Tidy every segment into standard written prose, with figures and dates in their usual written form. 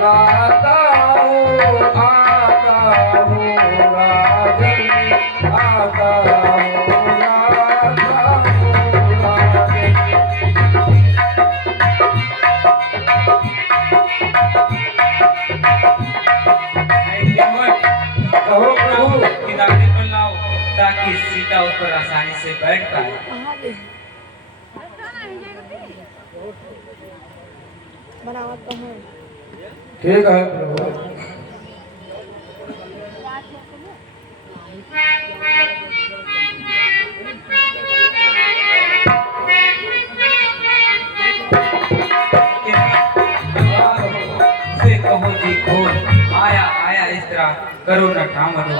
लाता हूँ आता हूँ राजन आता हूँ लाता हूँ राजन। कहो प्रभु किनारे पर लाओ ताकि सीता उस पर आसानी से बैठ पाए। ठीक है प्रभु। उसे कहो जी खोल आया आया इस तरह करो न ठामरो।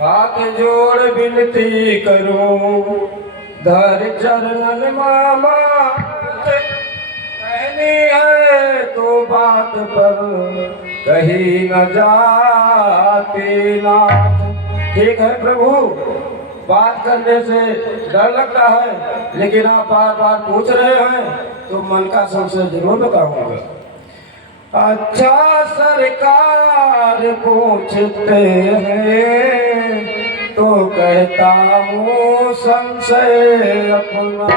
हाथ जोड़ विनती करूं धर चरणन मामा कहनी है तो बात पर कहीं न जाती नाथ। ठीक है प्रभु, बात करने से डर लगता है, लेकिन आप बार बार पूछ रहे हैं तो मन का संशय जरूर बताऊंगा। अच्छा सरकार पूछते हैं तो कहता हूँ संशय अपना।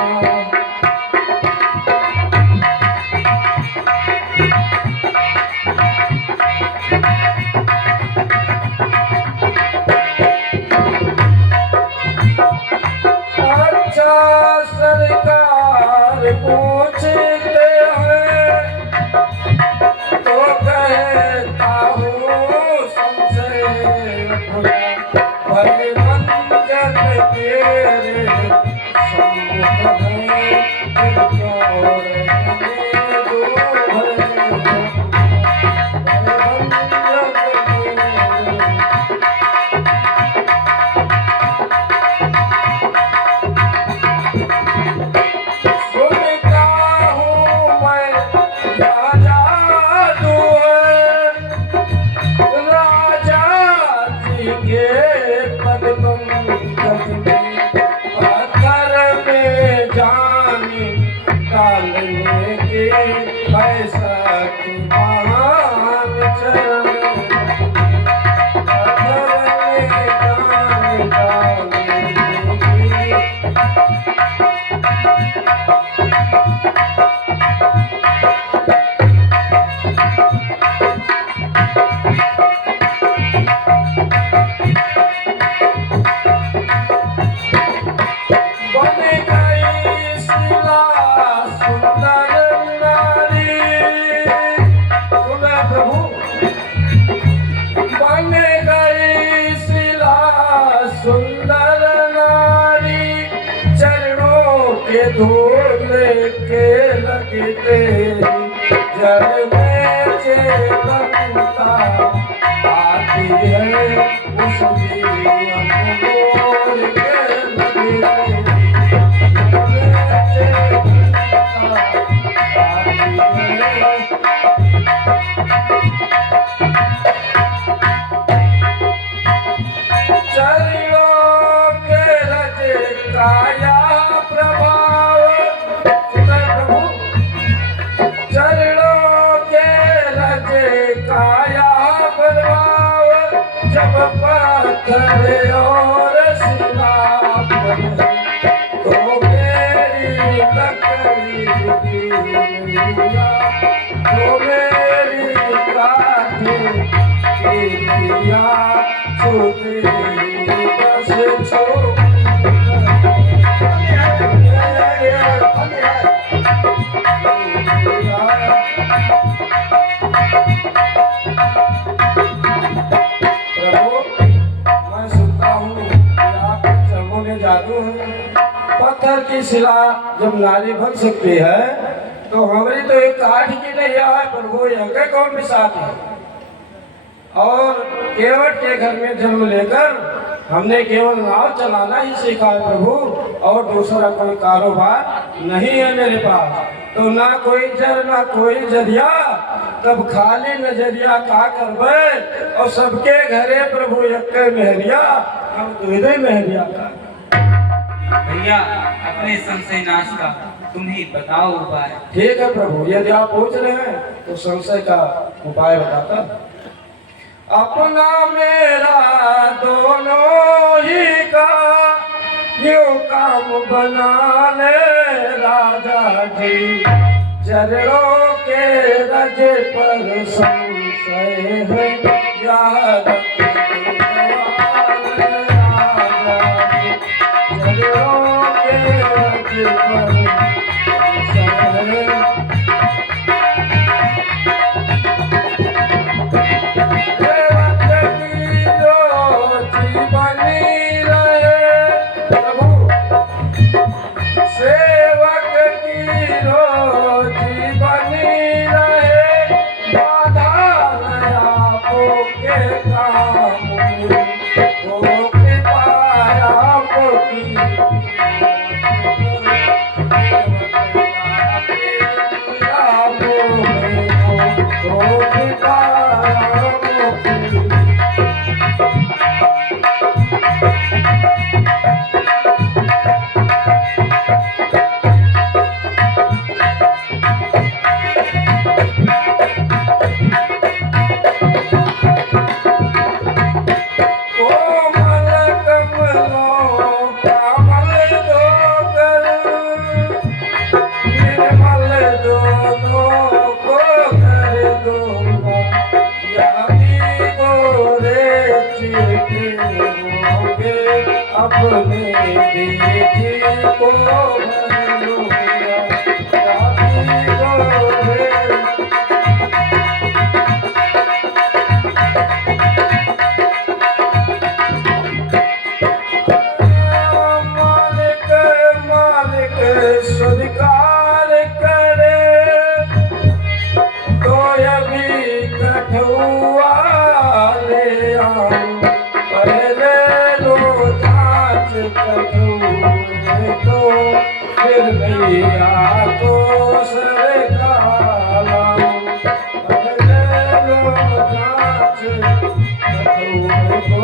अच्छा सरकार पूछते हैं तो कहता हूँ संशय अपना। भले मंजन तेरे सम्मुख हैं फिर क्यों रहने दूर है। भले मंजन तेरे सुनता हूँ मैं क्या जादू है राजा जी के पद पंकज में। पत्थर में जान डालने के ऐसा महान चरण पत्थर में जान डालने की। बन गई शिला सुंदर नारी। सुना प्रभु, बन गई शिला सुंदर नारी। चरणों के धूल के लगते जल में चेतनता आती है उस जीवन मोर के लगते। चरणों के रजे काया प्रभाव। सुना प्रभु, चरणों के रजे काया प्रभाव। जब पत्थर और शिला बने तो मेरी लकड़ी मैया तो मेरी काठी मैया छोटे बस छोड़। प्रभु, मैं सुनता हूँ कि आपके चरणों में जादू है। पत्थर की शिला जब नारी बन सकती है तो हमारी तो एक काठ की नहीं है प्रभु, यज्ञ कौन मिसाती है। और केवट के घर में जन्म लेकर हमने केवल नाव चलाना ही सीखा है प्रभु, और दूसरा कोई कारोबार नहीं है मेरे पास। तो ना कोई जर ना कोई जरिया, तब खाली नजरिया का करबे। और सबके घरे प्रभु एक मेहरिया, हम तो इधर मेहरिया का। भैया अपने संशय नाश का तुम ही बताओ उपाय। ठीक है प्रभु, यदि आप पूछ रहे हैं तो संशय का उपाय बताता। अपना मेरा दोनों ही का यूं काम बना ले राजा जी, चरणों के रज पर संशय है याद चरणों के रज पर संशय सेवक की रोजी बनी रहे, बाधा न आपके काम में, तो कृपा आपकी तो कृपा आपकी। अपने बेटी को भर लूंगा, मालिक मालिक स्वीकार करे तो अभी कठुआ ले आऊं, पहले लो जांच कठुए तो फिर भैया तो सरकार लाऊं, पहले लो जांच कठुए को।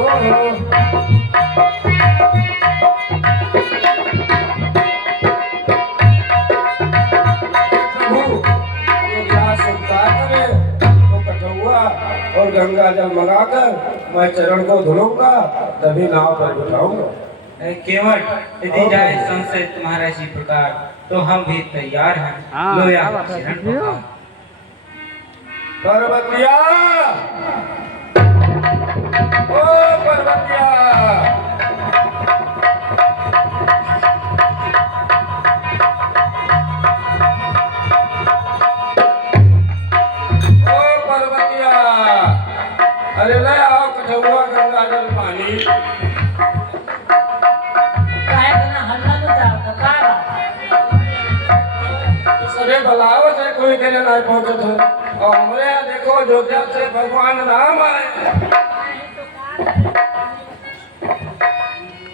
और गंगा जल मंगाकर मैं चरण को धुलूंगा, तभी नाव पर बिठाऊंगा। केवट यदि जाए संशय तुम्हारा इसी प्रकार, तो हम भी तैयार हैं। लो यहाँ शरण पकाओ। पर्वतिया, ओ पर्वतिया, अरे ले आओ कठुआ गंगा जल पानी। सरे बलाव से कोई के लिए नहीं पहुंचे थे, और हमारे यहाँ देखो अयोध्या से भगवान राम आए।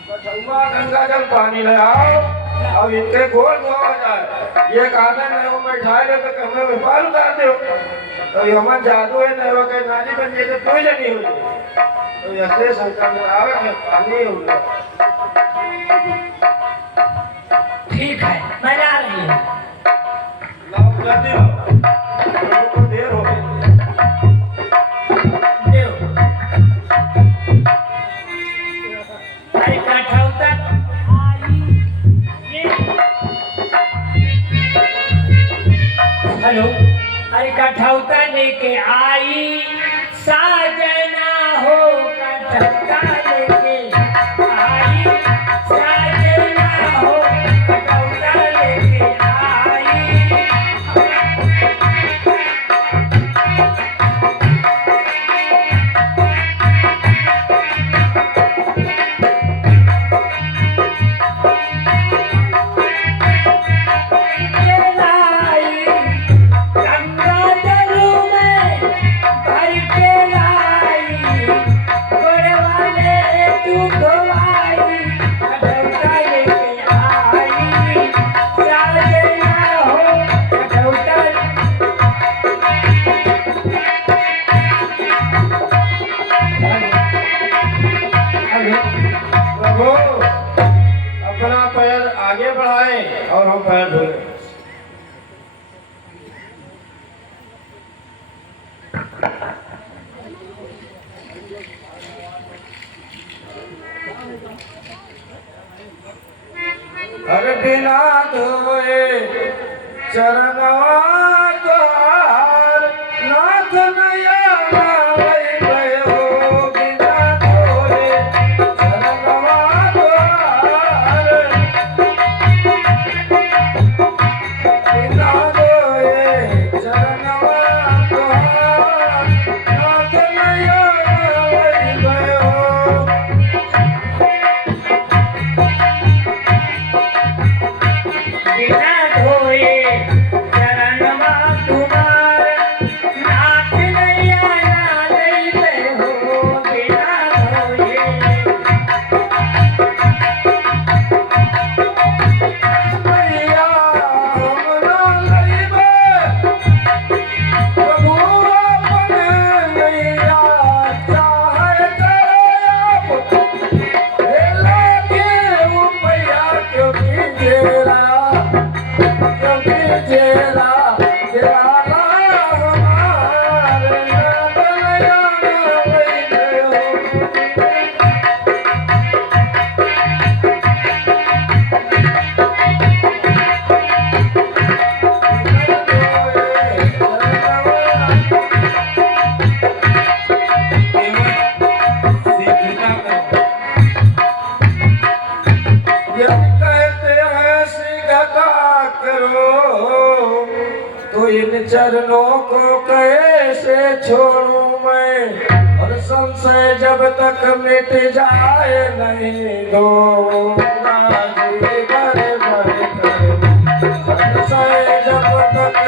कठुआ गंगा जल पानी ले आओ, अब इनके गोल धो जाए। ये काले नहीं हो बैठाए ले तो कमरे में बाल उतार दो, तो यमन जादू है नहीं हो के नाली बन जाए तो कोई नहीं हो जाए, तो ऐसे शंकर में आवे कि पानी हो गया। ठीक है, मैं आ रही हूँ। लाओ जल्दी लाओ, लोगों को देर हो गई। अरे कठौता हेलो, अरे कठौता लेके आई साजना हो, कठौता लेके आई साजना हो, कठौता लेके आई। I don't know. अरे बिना धोए चरणवा द्वार नाथ नया नावै हो बिना धोए चरणवा द्वार बिना धोए चरणवा द्वार नाथ नया नावै हो बिना धोए चरणवा तुम्हार नाथ नैया नालैबे हो बिना धोए मैया हमरा लइबे प्रभु अपन नैया चाहे करब हेला के मैया क्योंकि जेरा तेरा हमार नया नावै हो कहते हैं सिगता करो तो इन चरणों को कैसे छोड़ूं मैं और संशय जब तक मिट जाए नहीं दूंगा जी भर भर कर संशय जब तक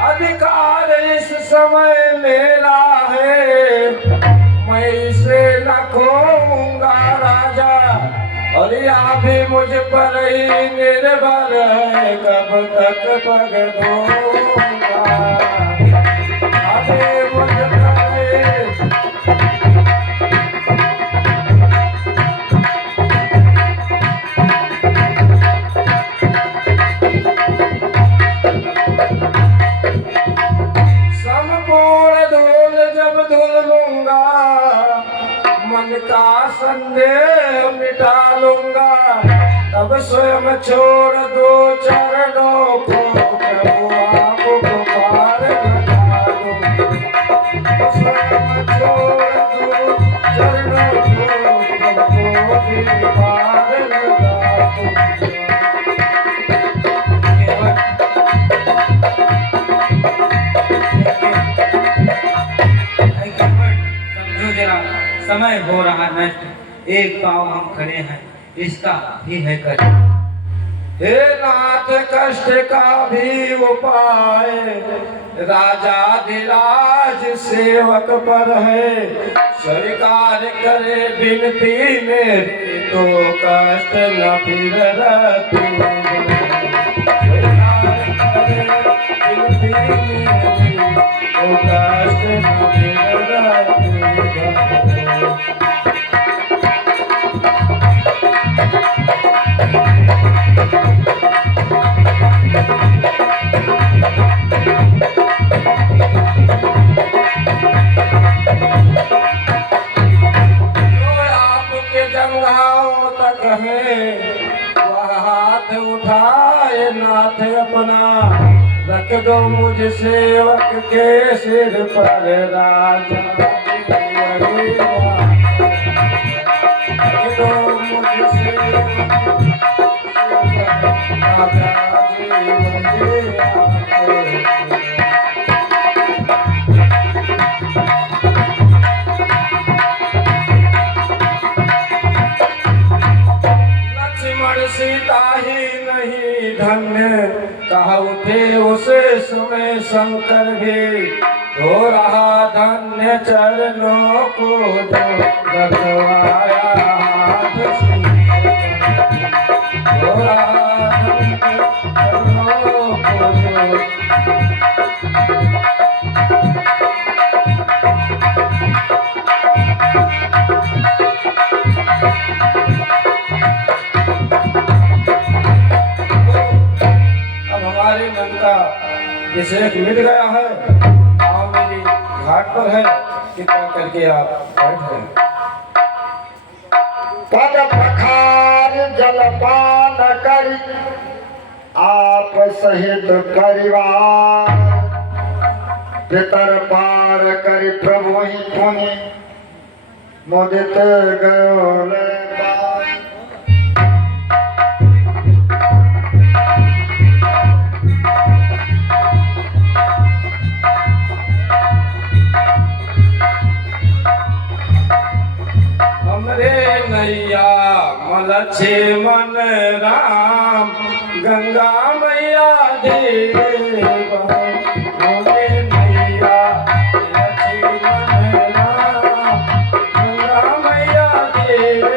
अधिकार इस समय मेरा है मैं इसे न खोऊंगा राजा और यह भी मुझ पर ही निर्भर है कब तक पग दूंगा अभी मुझ पर संपूर्ण धूल जब धुल लूंगा मन का संदेह मिटा लूंगा तब स्वयं छोड़ दो चरणों को प्रभु आपको पार लगा दूं स्वयं छोड़ दो चरणों को प्रभु भी पार लगा दूं समझो जरा समय हो रहा नष्ट एक पाँव हम खड़े हैं इसका भी है कष्ट हे नाथ कष्ट का भी उपाय राजा दिराज सेवक पर है स्वीकार करे विनती मेरी तो कष्ट न फिर रहती स्वीकार करे विनती मेरी तो कष्ट न फिर रहती जंघाओं तक है वह हाथ उठाए नाथ अपना रख दो मुझ सेवक के सिर पर राजा रख दो मुझ सेवक राजा लक्ष्मण सीता ही नहीं धन्य कहा उठे उसे समय शंकर भी हो रहा धन्य चरणों को जो रखवाया हाथ से हो रहा धन्य चरणों को जो अभिषेक मिट गया है, आओ मेरी घाट पर है, कृपा करके आप बैठ जाएं। पद पखार जलपान करी आप सहित परिवार, पितर पार करी प्रभु ही पुनि मुदित गयो ले पार। हमरे नैया मलछे मन राम, गंगा मैया देव। हमरे नैया मलछे मन राम, गंगा मैया देव।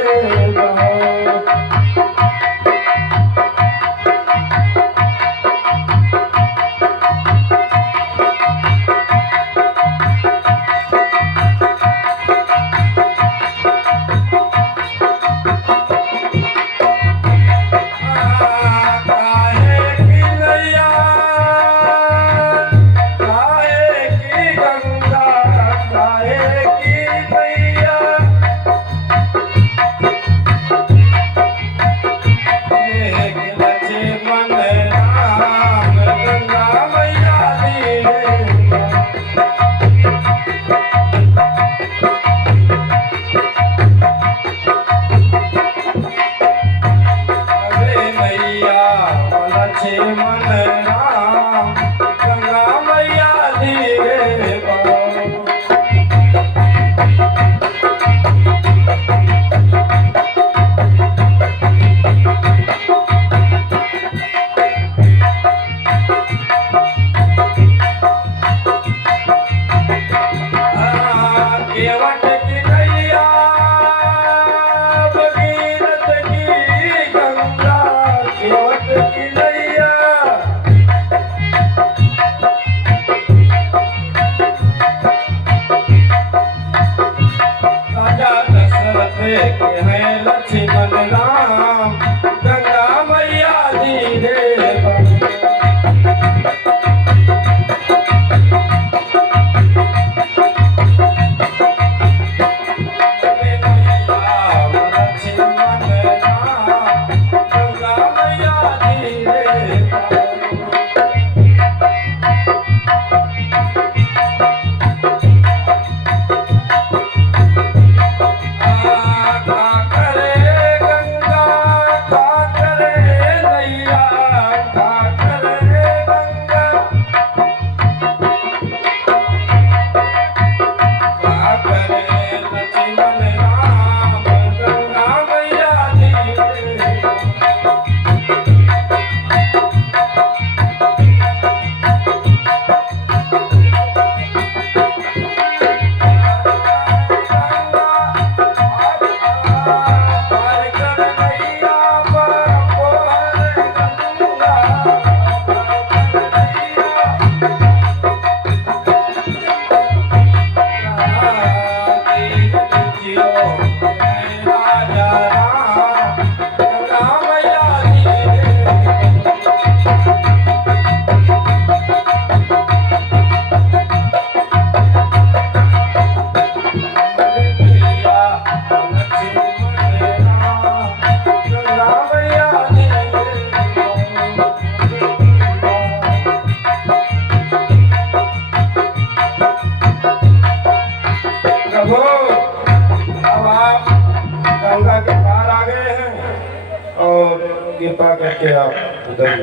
कृपा करके आप उधर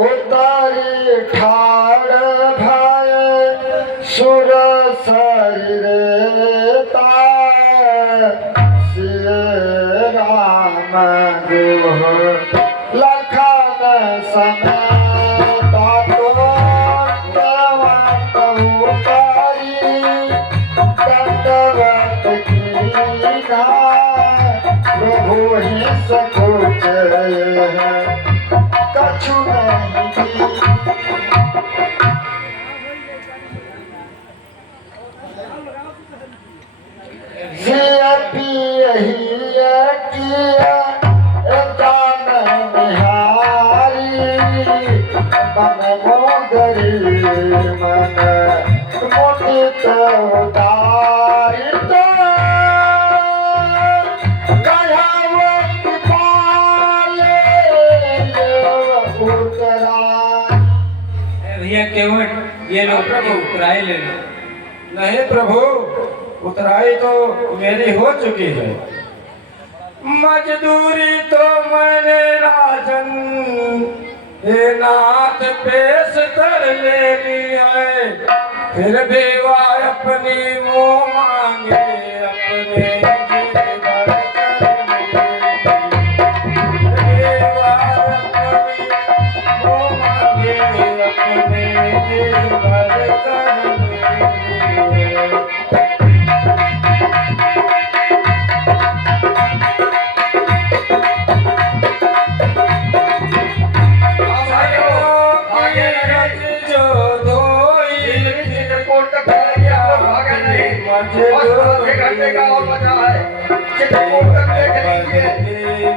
उतारी ठाड़ भाई सुर शरीर राम गुह लखन समेत दंडवत की प्रभु ही सकुच कछु नहीं जिया पिया किया जान निहारी मुदित उदारित गढ़वत पाले उतरा। भैया केवट ये लो प्रभु उतराई ले लो। नहीं प्रभु, उतराई तो मेरी हो चुकी है। मजदूरी तो मैंने राजन हे नाथ पेश कर ले ली है, फिर भी वह अपनी मुँह मांगे अपने जीवन कर ले ली। वह अपनी मुँह मांगे अपने जीवन कर ले ली।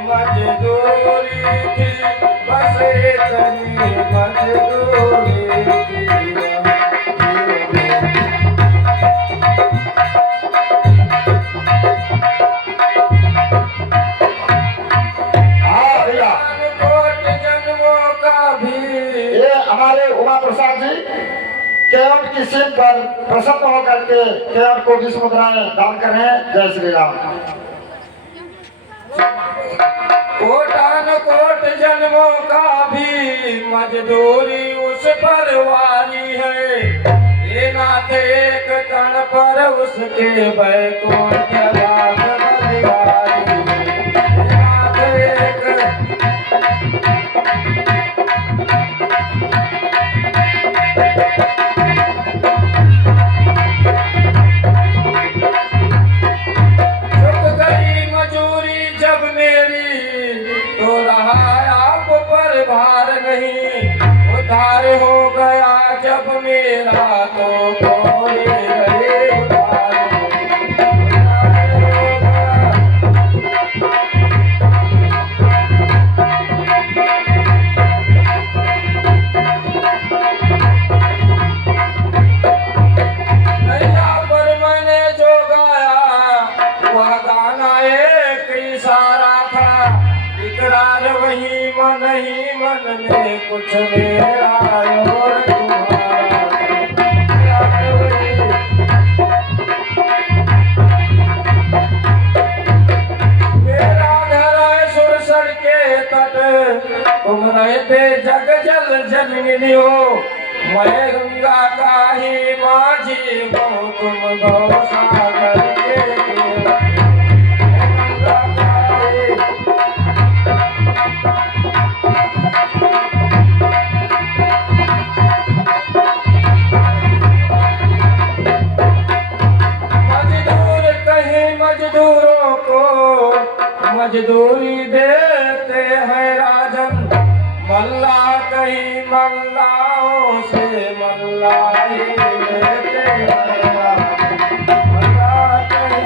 मजदूरी थी बस इतनी मजदूरी थी। हाँ भैया, कोट जन्मों का भी ये हमारे उमा प्रसाद जी केवट की सीट पर प्रसन्न होकर के केवट को 20 मुद्राएं दान कर रहे हैं। जय श्री राम। कोटान कोट जन्मों का भी मजदूरी उस पर वारी है। ये नाथ एक कण पर उसके बैकुंठ लाभ बलिहारी। ये नाथ एक झुक गई मजूरी जब मेरी, तो रहा आप पर भार नहीं। उधार हो गया जब मेरा, तो कोई रहे उधार नहीं। उधार हो गया नैया पर मैंने जो गाया, वह गाना एक इशारा था। इकरार वही मन ही मन में कुछ मेरा और तुम्हारा। इकरार वही मेरा घर है सुरसर के तट, तुम रहते जग जल जननी हो। मैं गंगा का ही माझी हूँ, तुम गौ सागर के देव। मैं गंगा का ही मजदूर कहीं मजदूरों को मजदूरी देते हैं राजन। मल्ला कहीं मल्लाओं से मल्लाई लेते हैं राजन। मल्ला कहीं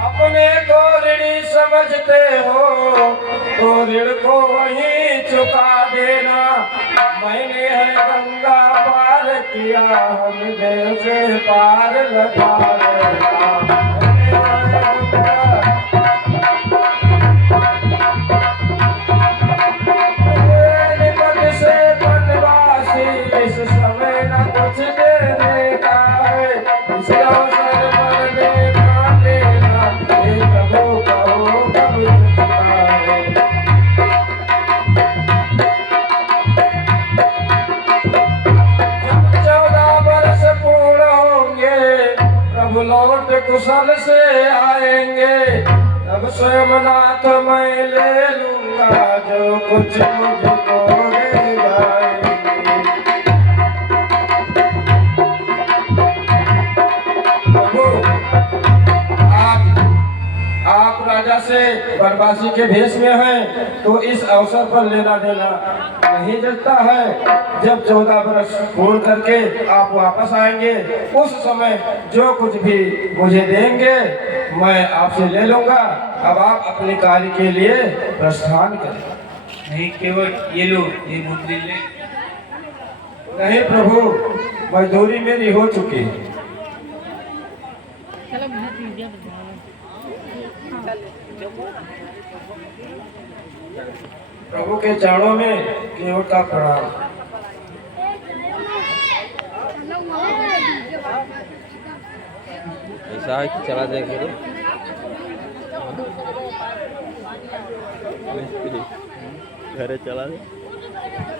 अपने को ऋणी समझते हो, तो ऋण को वहीं चुका देना। मैंने है गंगा पार किया, हम देव से पार लगा देना। मैंने है गंगा निपट से बनवासी, इस समय न कुछ देने का है। इस अवसर पर देखा देना, हे प्रभु कहो कब चुका है। जब 14 वर्ष पूर्ण होंगे, प्रभु लौट कुशल से आएंगे। तब स्वयं नाथ मैं ले लूंगा, जो कुछ मुझको दे जाएंगे। प्रभु आज आप राजा से बनवासी के भेष में हैं तो इस अवसर पर लेना देना नहीं जलता है। जब 14 वर्ष पूर्ण करके आप वापस आएंगे उस समय जो कुछ भी मुझे देंगे मैं आपसे ले लूंगा। अब आप अपने कार्य के लिए प्रस्थान करें। नहीं, केवल ये लो, ये मुद्री ले। नहीं प्रभु, मजदूरी मेरी हो चुकी है। प्रभु के चरणों में केवट का प्रणाम। ऐसा है कि चला जाए घरे चला जाए।